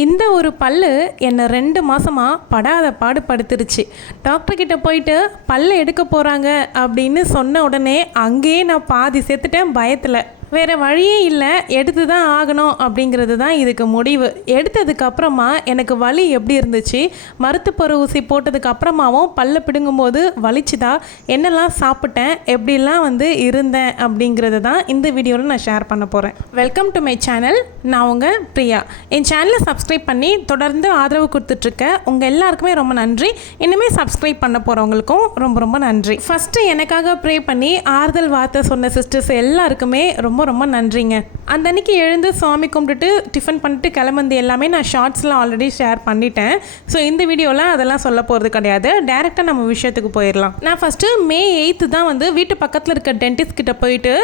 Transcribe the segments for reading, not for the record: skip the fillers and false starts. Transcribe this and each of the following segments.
இந்த ஒரு பல்லு என்னை 2 மாதமாக படாத பாடு படுத்துருச்சு. டாக்டர்கிட்ட போயிட்டு பல்லு எடுக்க போகிறாங்க அப்படின்னு சொன்ன உடனே அங்கேயே நான் பாதி செத்துட்டேன் பயத்தில். வேறு வழியே இல்லை, எடுத்து தான் ஆகணும் அப்படிங்கிறது தான் இதுக்கு முடிவு. எடுத்ததுக்கப்புறமா எனக்கு வலி எப்படி இருந்துச்சு, மருத்துவ ஊசி போட்டதுக்கு அப்புறமாவும் பல்ல பிடுங்கும்போது வலிச்சுதா, என்னெல்லாம் சாப்பிட்டேன், எப்படிலாம் இருந்தேன் அப்படிங்கிறது தான் இந்த வீடியோவில் நான் ஷேர் பண்ண போகிறேன். Welcome to my channel. நான் உங்கள் பிரியா. என் சேனலை சப்ஸ்கிரைப் பண்ணி தொடர்ந்து ஆதரவு கொடுத்துட்ருக்க உங்கள் எல்லாருக்குமே ரொம்ப நன்றி. இனிமேல் சப்ஸ்கிரைப் பண்ண போகிறவங்களுக்கும் ரொம்ப ரொம்ப நன்றி. ஃபஸ்ட்டு எனக்காக ப்ரே பண்ணி ஆறுதல் வார்த்தை சொன்ன சிஸ்டர்ஸ் எல்லாருக்குமே ரொம்ப ரொம்ப நன்றிங்க. அந்த அன்றைக்கி எழுந்து சாமி கும்பிட்டுட்டு டிஃபன் பண்ணிட்டு கிளம்புந்து எல்லாமே நான் ஷார்ட்ஸில் ஆல்ரெடி ஷேர் பண்ணிட்டேன். ஸோ இந்த வீடியோவில் அதெல்லாம் சொல்ல போகிறது கிடையாது. டேரெக்டாக நம்ம விஷயத்துக்கு போயிடலாம். நான் ஃபஸ்ட்டு May 8 தான் வீட்டு பக்கத்தில் இருக்க டென்டிஸ்ட் கிட்ட போயிட்டு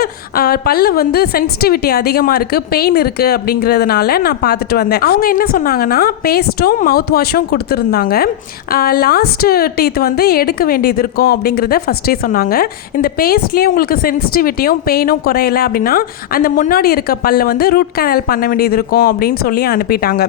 பல்லு சென்சிட்டிவிட்டி அதிகமாக இருக்குது, பெயின் இருக்குது அப்படிங்கிறதுனால நான் பார்த்துட்டு வந்தேன். அவங்க என்ன சொன்னாங்கன்னா பேஸ்ட்டும் மவுத் வாஷும் கொடுத்துருந்தாங்க. லாஸ்ட்டு டீத் எடுக்க வேண்டியது இருக்கும் அப்படிங்கிறத ஃபஸ்ட்டே சொன்னாங்க. இந்த பேஸ்ட்லேயே உங்களுக்கு சென்சிட்டிவிட்டியும் பெயினும் குறையலை அப்படின்னா அந்த முன்னாடி இருக்க பல்லை ரூட் கேனல் பண்ண வேண்டியது இருக்கும் அப்படின்னு சொல்லி அனுப்பிட்டாங்க.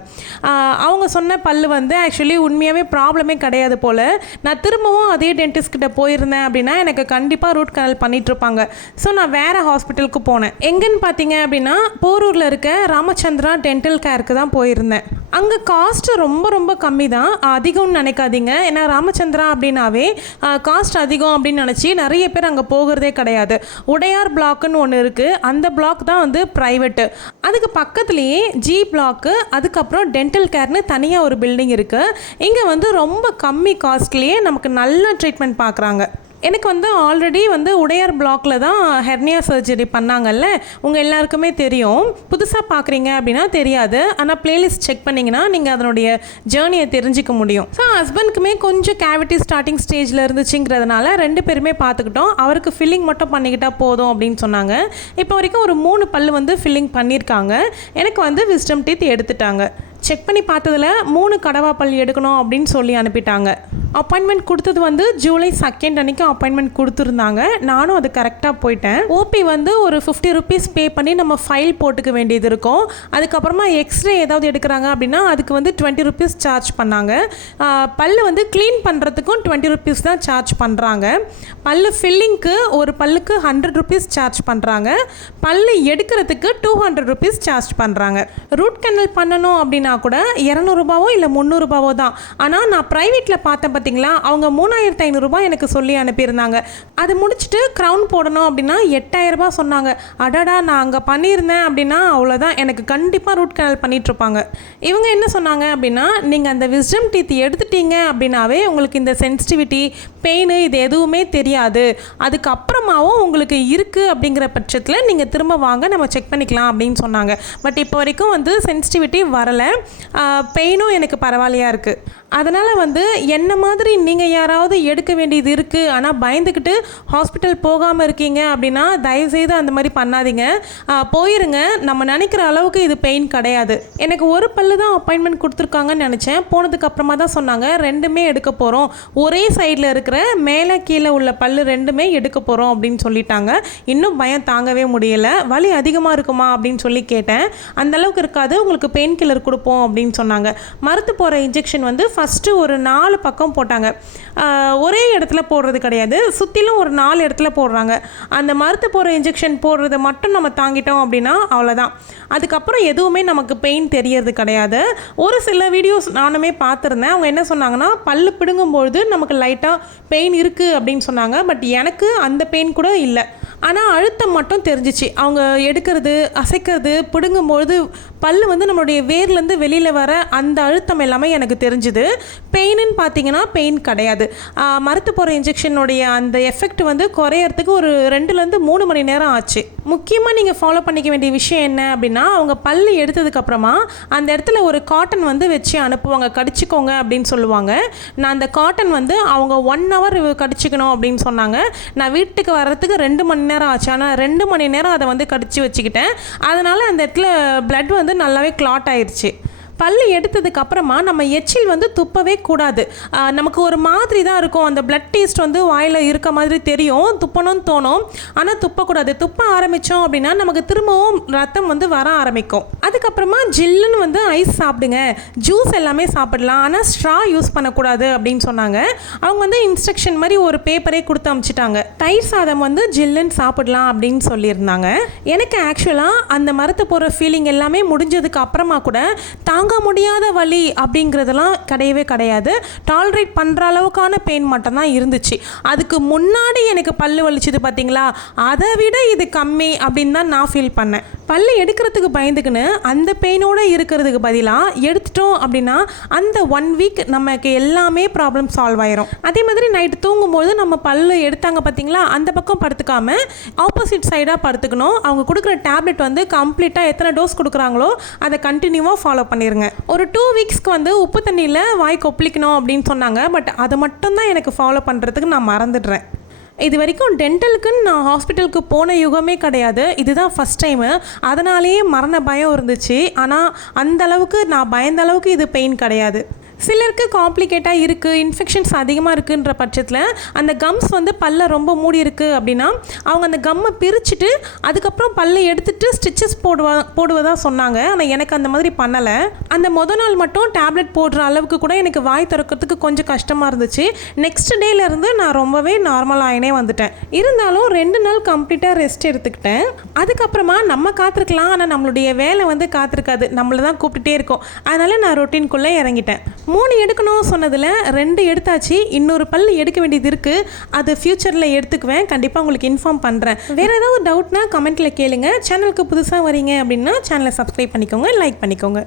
அவங்க சொன்ன பல்லு ஆக்சுவலி உண்மையாகவே ப்ராப்ளமே கிடையாது போல். நான் திரும்பவும் அதே டென்டிஸ்ட் கிட்ட போயிருந்தேன் அப்படின்னா எனக்கு கண்டிப்பாக ரூட் கேனல் பண்ணிகிட்ருப்பாங்க. ஸோ நான் வேறு ஹாஸ்பிட்டலுக்கு போனேன். எங்கன்னு பார்த்தீங்க அப்படின்னா போரூரில் இருக்க ராமச்சந்திரா டென்டல் கேருக்கு தான் போயிருந்தேன். அங்கே காஸ்ட்டு ரொம்ப ரொம்ப கம்மி தான், அதிகம்னு நினைக்காதீங்க. ஏன்னா ராமச்சந்திரா அப்படின்னாவே காஸ்ட் அதிகம் அப்படின்னு நினச்சி நிறைய பேர் அங்கே போகிறதே கிடையாது. உடையார் பிளாக்குன்னு ஒன்று இருக்குது, அந்த பிளாக் தான் ப்ரைவேட்டு. அதுக்கு பக்கத்துலேயே ஜி பிளாக்கு, அதுக்கப்புறம் டென்டல் கேர்னு தனியாக ஒரு பில்டிங் இருக்குது. இங்கே ரொம்ப கம்மி காஸ்ட்லேயே நமக்கு நல்ல ட்ரீட்மெண்ட் பார்க்குறாங்க. எனக்கு ஆல்ரெடி உடையார் பிளாக்கில் தான் ஹெர்னியா சர்ஜரி பண்ணாங்கல்ல, உங்கள் எல்லாருக்குமே தெரியும். புதுசாக பார்க்குறீங்க அப்படின்னா தெரியாது, ஆனால் பிளேலிஸ்ட் செக் பண்ணிங்கன்னா நீங்கள் அதனுடைய ஜேர்னியை தெரிஞ்சிக்க முடியும். ஸோ ஹஸ்பண்ட்க்குமே கொஞ்சம் கேவிட்டி ஸ்டார்டிங் ஸ்டேஜில் இருந்துச்சுங்கிறதுனால 2 பேருமே பார்த்துக்கிட்டோம். அவருக்கு ஃபில்லிங் மட்டும் பண்ணிக்கிட்டால் போதும் அப்படின்னு சொன்னாங்க. இப்போ வரைக்கும் ஒரு 3 பல்லு ஃபில்லிங் பண்ணியிருக்காங்க. எனக்கு விஸ்டம் டீத் எடுத்துட்டாங்க. செக் பண்ணி பார்த்ததில் 3 கடவா பல் எடுக்கணும் அப்படின்னு சொல்லி அனுப்பிட்டாங்க. அப்பாயின்மெண்ட் கொடுத்தது ஜூலை 2 அன்றைக்கி அப்பாயின்மெண்ட் கொடுத்துருந்தாங்க. நானும் அது கரெக்டாக போயிட்டேன். ஓபி ஒரு 50 ருபீஸ் பே பண்ணி நம்ம ஃபைல் போட்டுக்க வேண்டியது இருக்கும். அதுக்கப்புறமா எக்ஸ்ரே ஏதாவது எடுக்கிறாங்க அப்படின்னா அதுக்கு 20 ருபீஸ் சார்ஜ் பண்ணாங்க. பல்லு க்ளீன் பண்ணுறதுக்கும் 20 ருபீஸ் தான் சார்ஜ் பண்ணுறாங்க. பல்லு ஃபில்லிங்க்கு ஒரு பல்லுக்கு 100 ருபீஸ் சார்ஜ் பண்ணுறாங்க. பல்லு எடுக்கிறதுக்கு 200 ருபீஸ் சார்ஜ் பண்ணுறாங்க. ரூட் கேனல் பண்ணணும் அப்படின்னா கூட 200 ரூபாவோ இல்லை 300 ரூபாவோ தான். ஆனால் நான் ப்ரைவேட்டில் பார்த்தேன் பார்த்தீங்களா, அவங்க 3500 ரூபாய் எனக்கு சொல்லி அனுப்பியிருந்தாங்க. அது முடிச்சுட்டு க்ரௌன் போடணும் அப்படின்னா 8000 ரூபாய் சொன்னாங்க. அடடா, நான் அங்கே பண்ணியிருந்தேன் அப்படின்னா அவ்வளோதான், எனக்கு கண்டிப்பாக ரூட் கேனல் பண்ணிகிட்ருப்பாங்க. இவங்க என்ன சொன்னாங்க அப்படின்னா, நீங்கள் அந்த விஸ்டம் டீத் எடுத்துட்டீங்க அப்படின்னாவே உங்களுக்கு இந்த சென்சிட்டிவிட்டி பெயின் இது எதுவுமே தெரியாது. அதுக்கப்புறமாவும் உங்களுக்கு இருக்குது அப்படிங்கிற பட்சத்தில் நீங்கள் திரும்ப வாங்க, நம்ம செக் பண்ணிக்கலாம் அப்படின்னு சொன்னாங்க. பட் இப்போ வரைக்கும் சென்சிட்டிவிட்டி வரலை, பெயினும் எனக்கு பரவாயில்லையாக இருக்குது. அதனால் என்ன மாதிரி நீங்கள் யாராவது எடுக்க வேண்டியது இருக்குது ஆனால் பயந்துக்கிட்டு ஹாஸ்பிட்டல் போகாமல் இருக்கீங்க அப்படின்னா தயவுசெய்து அந்த மாதிரி பண்ணாதீங்க. போயிருங்க, நம்ம நினைக்கிற அளவுக்கு இது பெயின் கிடையாது. எனக்கு ஒரு பல்லு தான் அப்பாயின்மெண்ட் கொடுத்துருக்காங்கன்னு நினச்சேன். போனதுக்கப்புறமா தான் சொன்னாங்க 2மே எடுக்க போகிறோம், ஒரே சைடில் இருக்கிற மேலே கீழே உள்ள பல்லு 2மே எடுக்க போகிறோம் அப்படின்னு சொல்லிட்டாங்க. இன்னும் பயம் தாங்கவே முடியலை. வலி அதிகமாக இருக்குமா அப்படின்னு சொல்லி கேட்டேன். அந்தளவுக்கு இருக்காது, உங்களுக்கு பெயின் கில்லர் கொடுப்போம் அப்படின்னு சொன்னாங்க. மறுத்து போகிற இன்ஜெக்ஷன் ஃபஸ்ட்டு ஒரு 4 பக்கம் போட்டாங்க. ஒரே இடத்துல போடுறது கிடையாது, சுற்றிலும் ஒரு 4 இடத்துல போடுறாங்க. அந்த மறுத்து போகிற இன்ஜெக்ஷன் போடுறத மட்டும் நம்ம தாங்கிட்டோம் அப்படின்னா அவ்வளோதான். அதுக்கப்புறம் எதுவுமே நமக்கு பெயின் தெரியறது கிடையாது. ஒரு சில வீடியோஸ் நானுமே பார்த்துருந்தேன். அவங்க என்ன சொன்னாங்கன்னா பல்லு பிடுங்கும்பொழுது நமக்கு லைட்டாக பெயின் இருக்குது அப்படின்னு சொன்னாங்க. பட் எனக்கு அந்த பெயின் கூட இல்லை, ஆனால் அழுத்தம் மட்டும் தெரிஞ்சிச்சு. அவங்க எடுக்கிறது அசைக்கிறது பிடுங்கும்பொழுது பல்லு நம்மளுடைய வேர்லேருந்து வெளியில் வர அந்த அழுத்தம் எல்லாமே எனக்கு தெரிஞ்சுது. பெயின்னு பார்த்தீங்கன்னா பெயின் கிடையாது. மறுத்து போகிற இன்ஜெக்ஷனுடைய அந்த எஃபெக்ட் குறையறதுக்கு ஒரு 2-3 மணி நேரம் ஆச்சு. முக்கியமாக நீங்கள் ஃபாலோ பண்ணிக்க வேண்டிய விஷயம் என்ன அப்படின்னா, அவங்க பல்லு எடுத்ததுக்கப்புறமா அந்த இடத்துல ஒரு காட்டன் வச்சு அனுப்புவாங்க, கடிச்சிக்கோங்க அப்படின்னு சொல்லுவாங்க. நான் அந்த காட்டன் அவங்க 1 hour கடிச்சிக்கணும் அப்படின்னு சொன்னாங்க. நான் வீட்டுக்கு வர்றதுக்கு 2 மணி நேரம் ஆச்சு. ஆனால் 2 மணி நேரம் அதை கடிச்சு வச்சுக்கிட்டேன். அதனால் அந்த இடத்துல பிளட் நல்லாவே கிளாட் ஆயிடுச்சு. பல்லு எடுத்ததுக்கு அப்புறமா நம்ம எச்சில் வந்து துப்பவே கூடாது. நமக்கு ஒரு மாதிரி தான் இருக்கும், அந்த பிளட் டேஸ்ட் வந்து வாயில் இருக்க மாதிரி தெரியும், துப்பணும்னு தோணும், ஆனால் துப்பக்கூடாது. துப்ப ஆரம்பித்தோம் அப்படின்னா நமக்கு திரும்பவும் ரத்தம் வந்து வர ஆரம்பிக்கும். அதுக்கப்புறமா ஜில்லுன்னு வந்து ஐஸ் சாப்பிடுங்க, ஜூஸ் எல்லாமே சாப்பிடலாம், ஆனால் ஸ்ட்ரா யூஸ் பண்ணக்கூடாது அப்படின்னு சொன்னாங்க. அவங்க வந்து இன்ஸ்ட்ரக்ஷன் மாதிரி ஒரு பேப்பரே கொடுத்து அனுப்பிச்சிட்டாங்க. தயிர் சாதம் வந்து ஜில்லுன்னு சாப்பிடலாம் அப்படின்னு சொல்லியிருந்தாங்க. எனக்கு ஆக்சுவலாக அந்த மரத்தை போகிற ஃபீலிங் எல்லாமே முடிஞ்சதுக்கு அப்புறமா கூட தாங்க முடியாத வலி அப்படிங்கிறதெல்லாம் கிடையவே கிடையாது. டாலரேட் பண்ணுற அளவுக்கான பெயின் மட்டும்தான் இருந்துச்சு. அதுக்கு முன்னாடி எனக்கு பல்லு வலிச்சுது பார்த்தீங்களா, அதை விட இது கம்மி அப்படின்னு தான் நான் ஃபீல் பண்ணேன். பல்லு எடுக்கிறதுக்கு பயந்துக்குன்னு அந்த பெயினோடு இருக்கிறதுக்கு பதிலாக எடுத்துட்டோம் அப்படின்னா அந்த 1 வீக் நமக்கு எல்லாமே ப்ராப்ளம் சால்வ் ஆயிரும். அதே மாதிரி நைட்டு தூங்கும்போது நம்ம பல்லு எடுத்தாங்க பார்த்தீங்களா, அந்த பக்கம் படுத்துக்காம ஆப்போசிட் சைடாக படுத்துக்கணும். அவங்க கொடுக்குற டேப்லெட் வந்து கம்ப்ளீட்டாக எத்தனை டோஸ் கொடுக்குறாங்களோ அதை கண்டினியூவாக ஃபாலோ பண்ணிடுங்க. ஒரு 2 வீக்ஸ்க்கு வந்து உப்பு தண்ணியில் வாய் கொப்பளிக்கணும் அப்படின்னு சொன்னாங்க. பட் அதை மட்டும்தான் எனக்கு ஃபாலோ பண்ணுறதுக்கு நான் மறந்துடுறேன். இது வரைக்கும் டென்டலுக்குன்னு நான் ஹாஸ்பிட்டலுக்கு போன யுகமே கிடையாது, இதுதான் ஃபஸ்ட் டைமு. அதனாலேயே மரண பயம் இருந்துச்சு. ஆனால் அந்த அளவுக்கு நான் பயந்த அளவுக்கு இது பெயின் கிடையாது. சிலருக்கு காம்ப்ளிகேட்டாக இருக்குது, இன்ஃபெக்ஷன்ஸ் அதிகமாக இருக்குன்ற பட்சத்தில் அந்த கம்ஸ் வந்து பல்ல ரொம்ப மூடி இருக்குது அப்படின்னா அவங்க அந்த கம்மை பிரிச்சுட்டு அதுக்கப்புறம் பல்லை எடுத்துகிட்டு ஸ்டிச்சஸ் போடுவதாக சொன்னாங்க. ஆனால் எனக்கு அந்த மாதிரி பண்ணலை. அந்த நாள் மட்டும் டேப்லெட் போடுற அளவுக்கு கூட எனக்கு வாய் திறக்கிறதுக்கு கொஞ்சம் கஷ்டமாக இருந்துச்சு. நெக்ஸ்ட் டேலேருந்து நான் ரொம்பவே நார்மலாகினே வந்துட்டேன். இருந்தாலும் 2 நாள் கம்ப்ளீட்டாக ரெஸ்ட் எடுத்துக்கிட்டேன். அதுக்கப்புறமா நம்ம காத்திருக்கலாம், ஆனால் நம்மளுடைய வேலை வந்து காத்திருக்காது, நம்மளை தான் கூப்பிட்டுட்டே இருக்கோம். அதனால் நான் ரொட்டீனுக்குள்ளே இறங்கிட்டேன். 3 எடுக்கணும் சொன்னதில் 2 எடுத்தாச்சு. இன்னொரு பல் எடுக்க வேண்டியது இருக்குது, அது ஃப்யூச்சரில் எடுத்துக்குவேன். கண்டிப்பாக உங்களுக்கு இன்ஃபார்ம் பண்ணுறேன். வேறு ஏதாவது டவுட்னா கமெண்ட்டில் கேளுங்க. சேனலுக்கு புதுசாக வரீங்க அப்படின்னா சேனலை சப்ஸ்கிரைப் பண்ணிக்கோங்க, லைக் பண்ணிக்கோங்க.